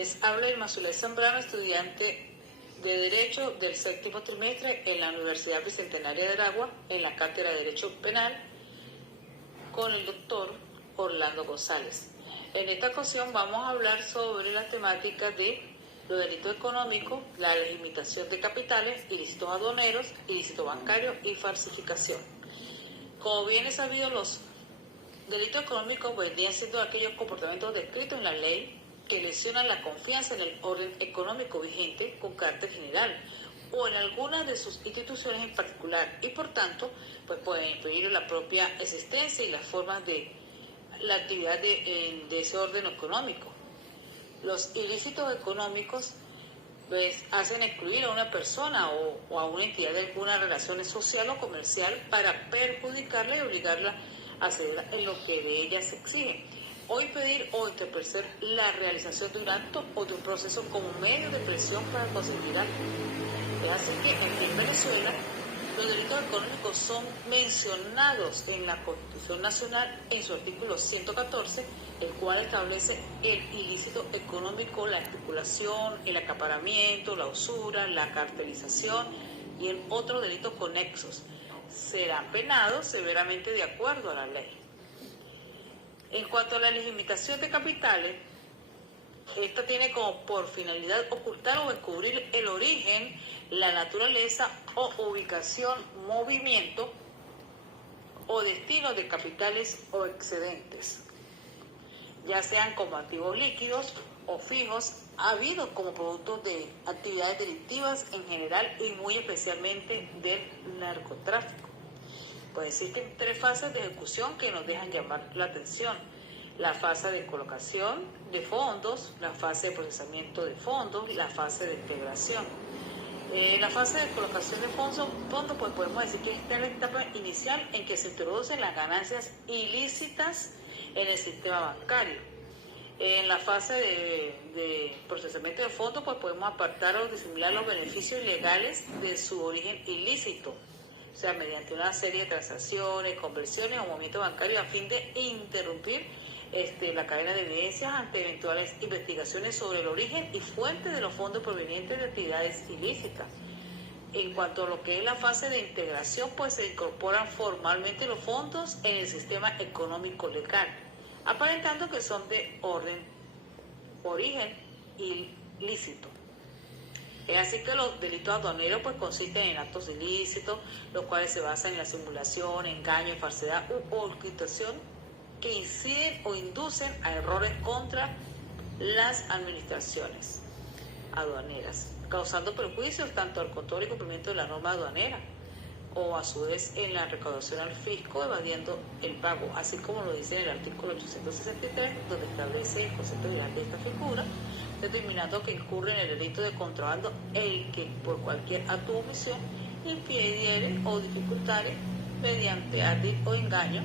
Les habla Irma Zulay Zambrano, estudiante de Derecho del séptimo trimestre en la Universidad Bicentenaria de Aragua, en la Cátedra de Derecho Penal, con el doctor Orlando González. En esta ocasión vamos a hablar sobre la temática de los delitos económicos, la legitimación de capitales, ilícitos aduaneros, ilícito bancario y falsificación. Como bien es sabido, los delitos económicos vendrían siendo aquellos comportamientos descritos en la ley que lesionan la confianza en el orden económico vigente con carácter general o en alguna de sus instituciones en particular y por tanto pues pueden impedir la propia existencia y las formas de la actividad de ese orden económico. Los ilícitos económicos pues hacen excluir a una persona o a una entidad de alguna relación social o comercial para perjudicarla y obligarla a ceder en lo que de ella se exige. O impedir o interpretar la realización de un acto o de un proceso como medio de presión para conseguir algo. Es así que aquí en Venezuela los delitos económicos son mencionados en la Constitución Nacional en su artículo 114, el cual establece el ilícito económico, la especulación, el acaparamiento, la usura, la cartelización y en otros delitos conexos. Serán penados severamente de acuerdo a la ley. En cuanto a la legitimación de capitales, esta tiene como por finalidad ocultar o descubrir el origen, la naturaleza o ubicación, movimiento o destino de capitales o excedentes, ya sean como activos líquidos o fijos, habidos como producto de actividades delictivas en general y muy especialmente del narcotráfico. Pues existen tres fases de ejecución que nos dejan llamar la atención: la fase de colocación de fondos, la fase de procesamiento de fondos y la fase de integración. La fase de colocación de fondos pues podemos decir que esta es la etapa inicial en que se introducen las ganancias ilícitas en el sistema bancario. En la fase de procesamiento de fondos pues podemos apartar o disimular los beneficios ilegales de su origen ilícito, o sea, mediante una serie de transacciones, conversiones o movimientos bancarios a fin de interrumpir la cadena de evidencias ante eventuales investigaciones sobre el origen y fuente de los fondos provenientes de actividades ilícitas. En cuanto a lo que es la fase de integración, pues se incorporan formalmente los fondos en el sistema económico legal, aparentando que son de origen ilícito. Es así que los delitos aduaneros pues consisten en actos ilícitos, los cuales se basan en la simulación, engaño, falsedad u ocultación que inciden o inducen a errores contra las administraciones aduaneras, causando perjuicios tanto al control y cumplimiento de la norma aduanera o a su vez en la recaudación al fisco, evadiendo el pago, así como lo dice en el artículo 863, donde establece el concepto legal de esta figura, determinando que incurre en el delito de contrabando el que por cualquier acto o omisión impidiere o dificultare mediante ardid o engaño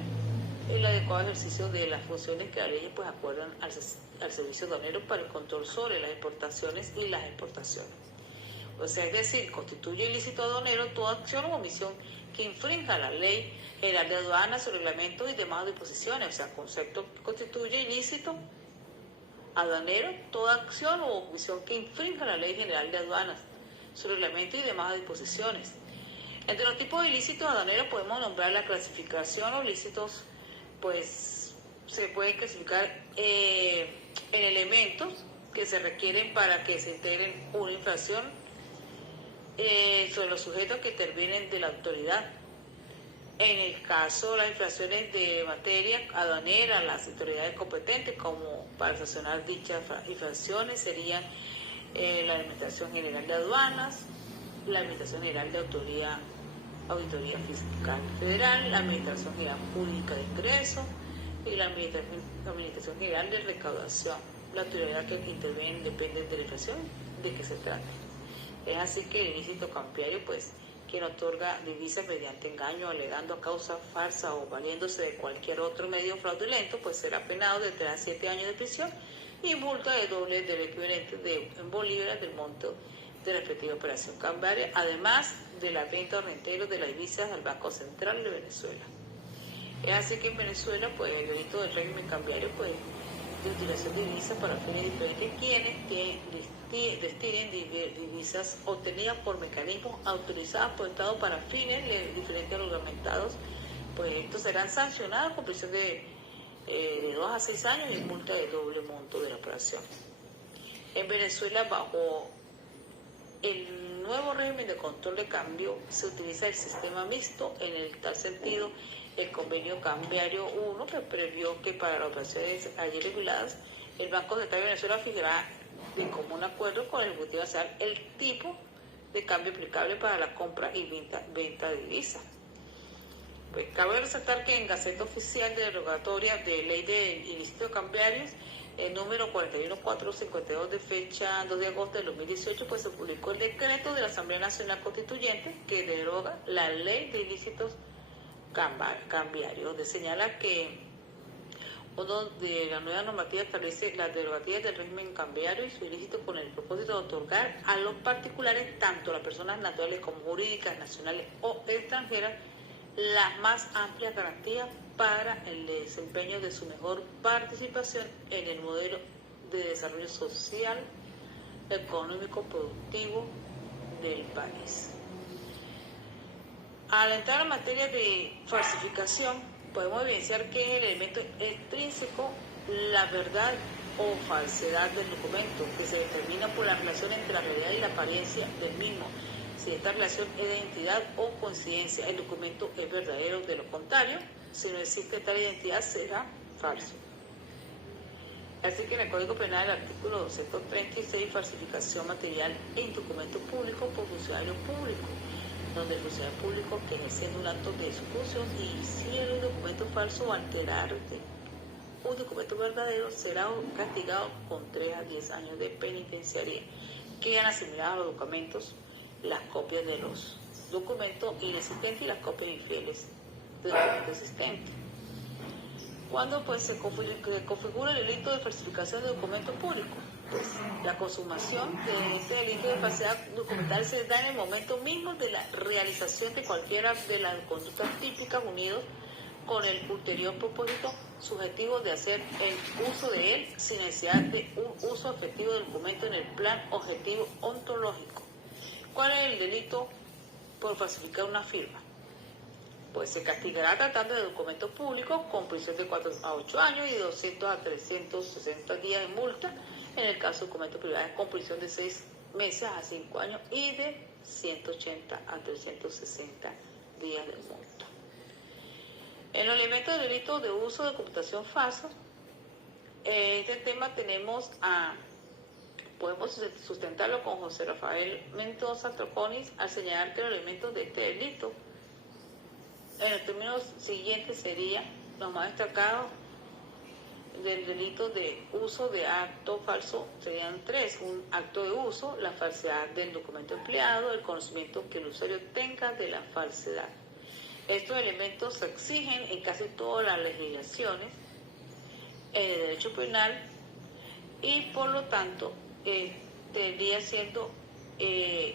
el adecuado ejercicio de las funciones que las leyes pues acuerdan al servicio aduanero para el control sobre las importaciones y las exportaciones. O sea, es decir, constituye ilícito aduanero toda acción o omisión que infrinja la ley general de aduanas, sus reglamentos y demás disposiciones. O sea, concepto que constituye ilícito aduanero toda acción o omisión que infrinja la ley general de aduanas, su reglamento y demás disposiciones. Entre los tipos de ilícitos aduaneros podemos nombrar la clasificación o ilícitos, pues se pueden clasificar en elementos que se requieren para que se integren una infracción sobre los sujetos que intervienen de la autoridad. En el caso de las infracciones de materia aduanera, las autoridades competentes como para sancionar dichas infracciones serían la Administración General de Aduanas, la Administración General de Auditoría Fiscal Federal, la Administración General Pública de Ingresos y la Administración General de Recaudación. La autoridad que interviene depende de la infracción de que se trate. Es así que el ilícito cambiario, pues, quien otorga divisas mediante engaño, alegando a causa falsa o valiéndose de cualquier otro medio fraudulento, pues será penado de 3 a 7 años de prisión y multa de doble del equivalente en bolívares del monto de la respectiva operación cambiaria, además de la venta o reintegro de las divisas al Banco Central de Venezuela. Es así que en Venezuela, pues, el delito del régimen cambiario, pues, de utilización de divisas para fines diferentes quienes destinen divisas obtenidas por mecanismos autorizados por el Estado para fines diferentes reglamentados, pues estos serán sancionados con prisión de 2 a 6 años y multa de doble monto de la operación. En Venezuela, bajo el nuevo régimen de control de cambio, se utiliza el sistema mixto. En el tal sentido, el convenio cambiario 1, que previó que para las operaciones allí reguladas, el Banco Central de Venezuela fijará de común acuerdo con el Ejecutivo Nacional el tipo de cambio aplicable para la compra y venta de divisas. Pues cabe resaltar que en Gaceta Oficial Derogatoria de Ley de Ilícitos Cambiarios, el número 41452 de fecha 2 de agosto del 2018, pues se publicó el decreto de la Asamblea Nacional Constituyente que deroga la Ley de Ilícitos Cambiarios, donde señala que uno de la nueva normativa establece las derogativas del régimen cambiario y su ilícito con el propósito de otorgar a los particulares, tanto a las personas naturales como jurídicas, nacionales o extranjeras, las más amplias garantías para el desempeño de su mejor participación en el modelo de desarrollo social, económico, productivo del país. Al entrar en materia de falsificación, podemos evidenciar que es el elemento extrínseco, la verdad o falsedad del documento, que se determina por la relación entre la realidad y la apariencia del mismo. Si esta relación es de identidad o coincidencia, el documento es verdadero; de lo contrario, si no existe tal identidad, será falso. Así que en el Código Penal, el artículo 236, falsificación material en documento público por funcionario público, donde el funcionario público, que ejerciendo un acto de su función y hiciera un documento falso o alterar un documento verdadero, será castigado con 3 a 10 años de penitenciaría. Quedan asimilados a los documentos las copias de los documentos inexistentes y las copias infieles de documentos existentes. ¿Cuándo pues se configura el delito de falsificación de documentos públicos? Pues la consumación de este delito de falsedad documental se da en el momento mismo de la realización de cualquiera de las conductas típicas, unidos con el ulterior propósito subjetivo de hacer el uso de él sin necesidad de un uso efectivo del documento en el plan objetivo ontológico. ¿Cuál es el delito por falsificar una firma? Pues se castigará tratando de documentos públicos con prisión de 4 a 8 años y 200 a 360 días de multa, en el caso de documentos privados con prisión de 6 meses a 5 años y de 180 a 360 días de multa. En los elementos del delito de uso de computación falsa, este tema podemos sustentarlo con José Rafael Mendoza Troconis al señalar que los elementos de este delito, en los términos siguientes, serían los más destacados del delito de uso de acto falso. Serían 3: un acto de uso, la falsedad del documento empleado, el conocimiento que el usuario tenga de la falsedad. Estos elementos se exigen en casi todas las legislaciones en el derecho penal y por lo tanto tendría siendo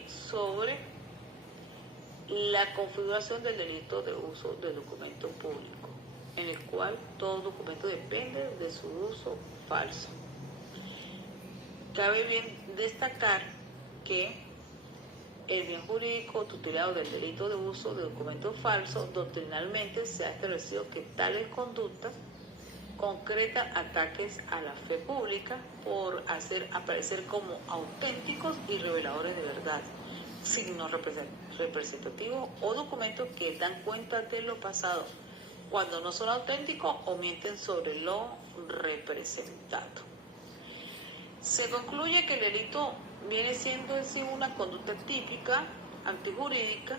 sobre la configuración del delito de uso de documento público, en el cual todo documento depende de su uso falso. Cabe bien destacar que el bien jurídico tutelado del delito de uso de documentos falsos, doctrinalmente se ha establecido que tales conductas concretan ataques a la fe pública por hacer aparecer como auténticos y reveladores de verdad, signos representativos o documentos que dan cuenta de lo pasado, cuando no son auténticos o mienten sobre lo representado. Se concluye que el delito viene siendo en sí una conducta típica, antijurídica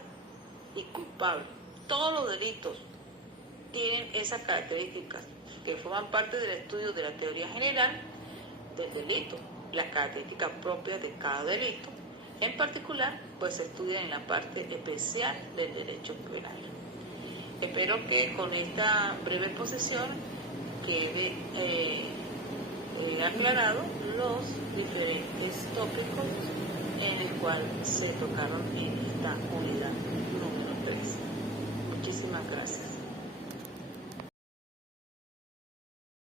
y culpable. Todos los delitos tienen esas características que forman parte del estudio de la teoría general del delito, las características propias de cada delito. En particular, pues se estudian en la parte especial del derecho penal. Espero que con esta breve exposición quede aclarado los diferentes tópicos en el cual se tocaron en esta unidad número 3. Muchísimas gracias.